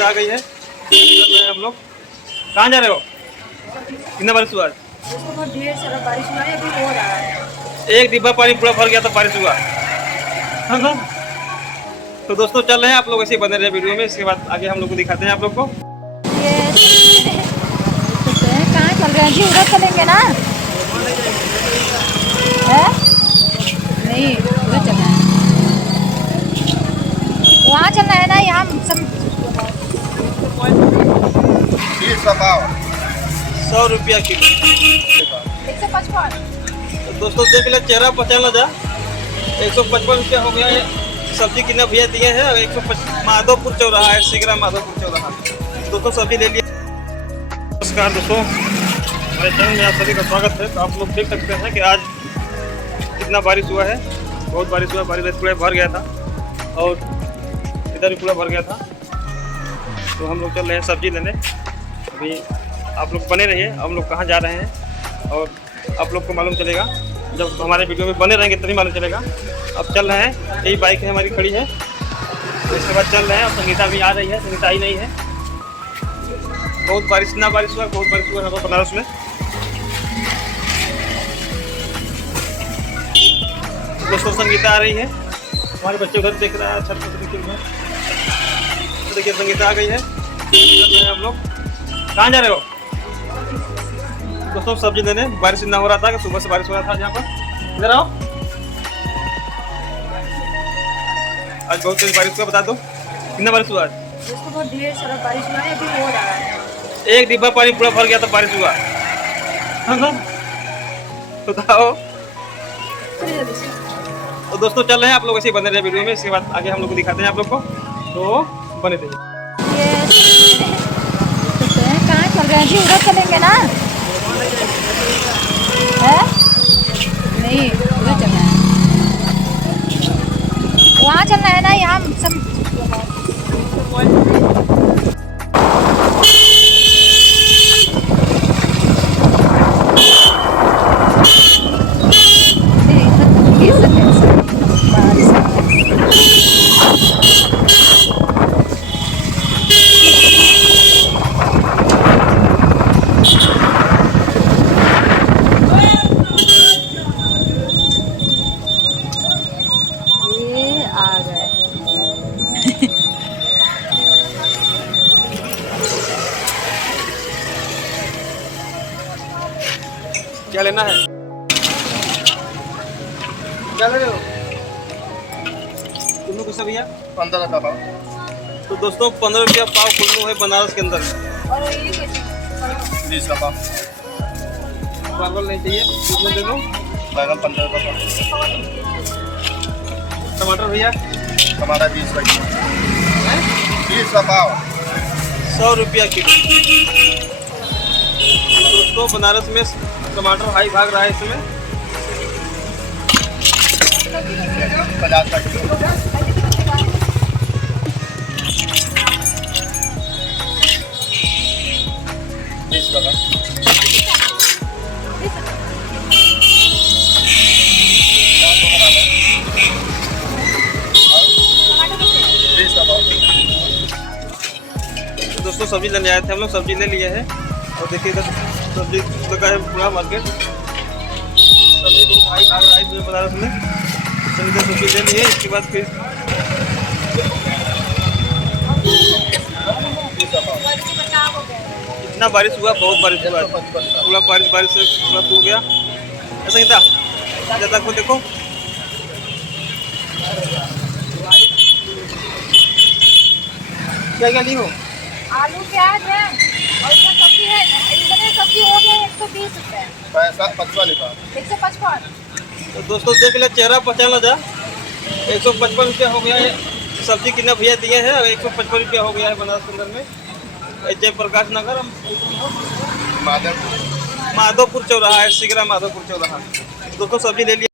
आ गई है। चल रहे हैं हम लोग। कहाँ जा रहे हो? कितना बारिश हुआ? बहुत ढेर सारा बारिश हुआ है, अभी हो रहा है। एक डिब्बा पानी पूरा भर गया तो बारिश हुआ। हाँ हाँ। तो दोस्तों चल रहे हैं, आप लोग ऐसे ही बने रहे वीडियो में। इसके बाद आगे हम लोग को दिखाते हैं आप लोग को। ये कहाँ चल रहे हैं जी? उधर चलेंगे ना? है? नहीं, उधर चलना है। वहाँ चलना है ना? यहाँ सब 100 रुपया किलो। 155। तो दोस्तों देख ले, चेहरा पहचान जा। 155 रुपया हो गया है। सब्जी कितना भैया दिए हैं? 155 माधोपुर चौराहा है, सिगरा माधोपुर चौराहा। दोस्तों सब्जी ले लिए। नमस्कार दोस्तों, हमारे चैनल में आप सभी का स्वागत है। तो आप लोग देख सकते हैं कि आज कितना बारिश हुआ है। बहुत बारिश हुआ, बारिश पूरा भर गया था और इधर भी पूरा भर गया था। तो हम लोग चल रहे हैं सब्जी लेने। अभी आप लोग बने रहिए, हम लोग कहाँ जा रहे हैं और आप लोग को मालूम चलेगा। जब हमारे वीडियो में बने रहेंगे तभी मालूम चलेगा। अब चल रहे हैं, यही बाइक है हमारी खड़ी है। तो इसके बाद चल रहे हैं और संगीता भी आ रही है, संगीता आई नहीं है। बहुत बारिश, ना बारिश हुआ, बहुत बारिश हुआ है बनारस में। दोस्तों संगीता आ रही है, हमारे बच्चे उधर देख रहा है, छत पर देखिए उधर। तो देखिए संगीता आ गई है। चल रहे हैं हम लोग। कहाँ जा रहे हो? दोस्तों सब्जी लेने। बारिश इतना हो रहा था कि सुबह से बारिश हो रहा था यहाँ पर। इधर आओ। आज बहुत तेज बारिश हुआ, बता दो कितना बारिश हुआ आज? दोस्तों बहुत ढेर सारा बारिश हुआ है, अभी हो रहा है। एक डिब्बा पानी पूरा भर गया तो बारिश हुआ। हाँ हाँ। बताओ। तो दोस्तों चल रहे हैं, आप लोग ऐसे ही बने रहे वीडियो में। इसके बाद आगे हम लोग को दिखाते हैं आप लोग को। तो बने रहिए। कहाँ चल रहे हैं जी? उधर चलेंगे ना? है? नहीं, उधर चलना है। वहाँ चलना है ना? यहाँ सब 啊，对。क्या लेना है? क्या ले रहे हो? कुल्लू कैसा भैया? 15 का पाव। तो दोस्तों 15 रुपया पाव कुल्लू है बनारस के अंदर। और ये कैसे? 20 का पाव। परवल नहीं चाहिए, कितने दे दो? बैगन 15 का पाव। टमाटर भैया? टमाटर 20 का किलो। 20 का पाव। 100 रुपया किलो। दोस्तों बनारस में टमाटर हाई भाग रहा है इस समय। 50 का किलो। 20 का पाव। दोस्तों सब्जी लेने आए थे हम लोग, सब्जी ले लिए हैं। और देखिए इधर सब्जी लगा है पूरा मार्केट। सब्जी बहुत हाई भाग रहा है इसमें बनारस में। सब्जी सब्जी ले लिए, इसके बाद फिर इतना बारिश हुआ, बहुत बारिश हुआ, पूरा बारिश से पूरा सूख गया। ऐसा ही था ज़्यादा को देखो। क्या क्या ली हो? आलू प्याज है और इसमें सब्जी है। इतने सब्जी हो गए 120 रुपये। पैसा 55 का। 155। तो दोस्तों देख ले, चेहरा पहचान जा। 155 रुपया हो गया है। सब्जी कितना भैया दिए हैं? 155 रुपया हो गया है बनारस के अंदर में। जयप्रकाश नगर माधवपुर। माधोपुर चौराहा है, सिगरा माधोपुर चौराहा। दोस्तों सब्जी ले लिया।